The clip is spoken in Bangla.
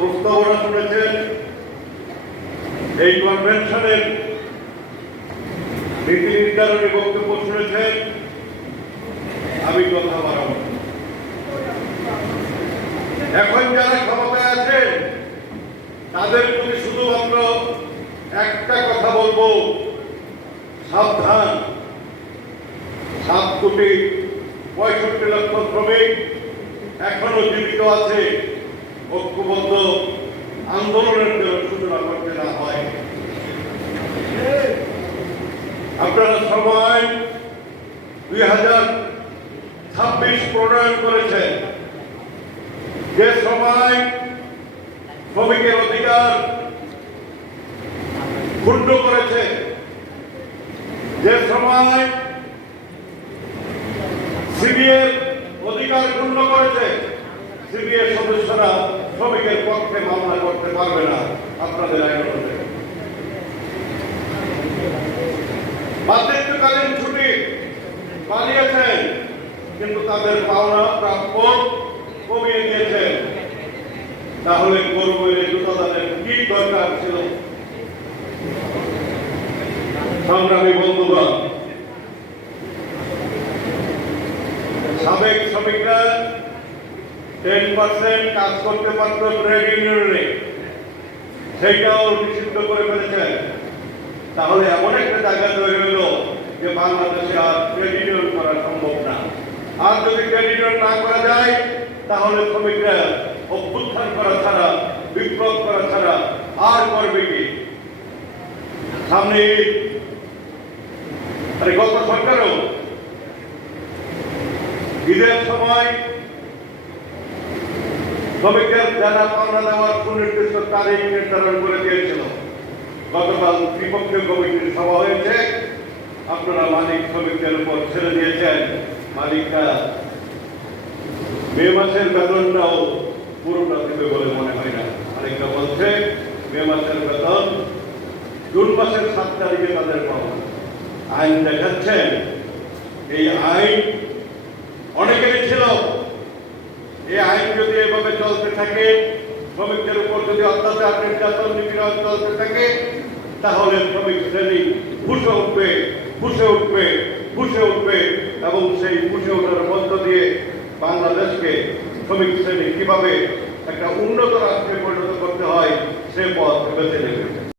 প্রস্তাবনা শুনেছেন। এই কনভেনশনের নীতি নির্ধারণী বক্তব্য শুনেছেন। আমি কথা বাড়াবো। এখন যারা ক্ষমতায় আছেন তাদের প্রতি শুধুমাত্র একটা কথা বলবো, সাবধান। 7,65,00,000 শ্রমিক এখনো জীবিত আছে। ঐক্যবদ্ধ আন্দোলনের সূচনা করতে না হয়। আপনারা সময় 2026 প্রণয়ন করেছেন, যে সময় শ্রমিকের অধিকার ক্ষুণ্ণ করেছে, যে সময় সিবিএর অধিকার ক্ষুণ্ণ করেছে। সিবিএর সদস্যরা শ্রমিকের পক্ষে মামলা করতে পারবে না আপনাদের আইন অনুযায়ী। মাতৃত্বকালীন ছুটি পালিয়েছেন, কিন্তু তাদের পাওনা প্রাপ্য কমিয়ে দিয়েছেন। তাহলে গরুবের জুতাদানের কি দরকার ছিল? সংগ্রামী বন্ধুগণ, সাবেক শ্রমিকরা 10% কাজ করতে পারত ট্রেড ইউনিয়নে, সেইটাও নিষিদ্ধ করে ফেলেছেন। তাহলে এমন একটা জায়গা তৈরি হলো যে বাংলাদেশে আর ট্রেড ইউনিয়ন করা সম্ভব না। আর যদি ট্রেড ইউনিয়ন না করা যায়, তাহলে শ্রমিকরা অভ্যুত্থান করা ছাড়া, বিপ্লব করা ছাড়া আর করবে কি? সামনে গত সরকারও ঈদের সময় শ্রমিকদের যারা পাওনা দেওয়ার সুনির্দিষ্ট তারিখ নির্ধারণ করে দিয়েছিল। গতকাল ত্রিপক্ষীয় কমিটির সভা হয়েছে, আপনারা মালিক শ্রমিকদের উপর ছেড়ে দিয়েছেন। মালিকরা মে মাসের বেতনটাও পুরোটা দেবে বলে মনে হয় না। মালিকরা বলছে মে মাসের বেতন জুন মাসের 7 তারিখে তাদের পাওয়া। আইন দেখাচ্ছেন, এই আইন অনেকেরই ছিল। এই আইন যদি এভাবে চলতে থাকে, শ্রমিকদের উপর যদি অত্যাচার, নির্যাতন, নিপীড়ন চলতে থাকে, তাহলে শ্রমিক শ্রেণী ফুসে উঠবে, ফুসে উঠবে, ফুসে উঠবে। এবং সেই ফুসে ওঠার মধ্য দিয়ে বাংলাদেশকে শ্রমিক শ্রেণী কিভাবে একটা উন্নত রাষ্ট্রে পরিণত করতে হয় সে পথ বেছে নেবে।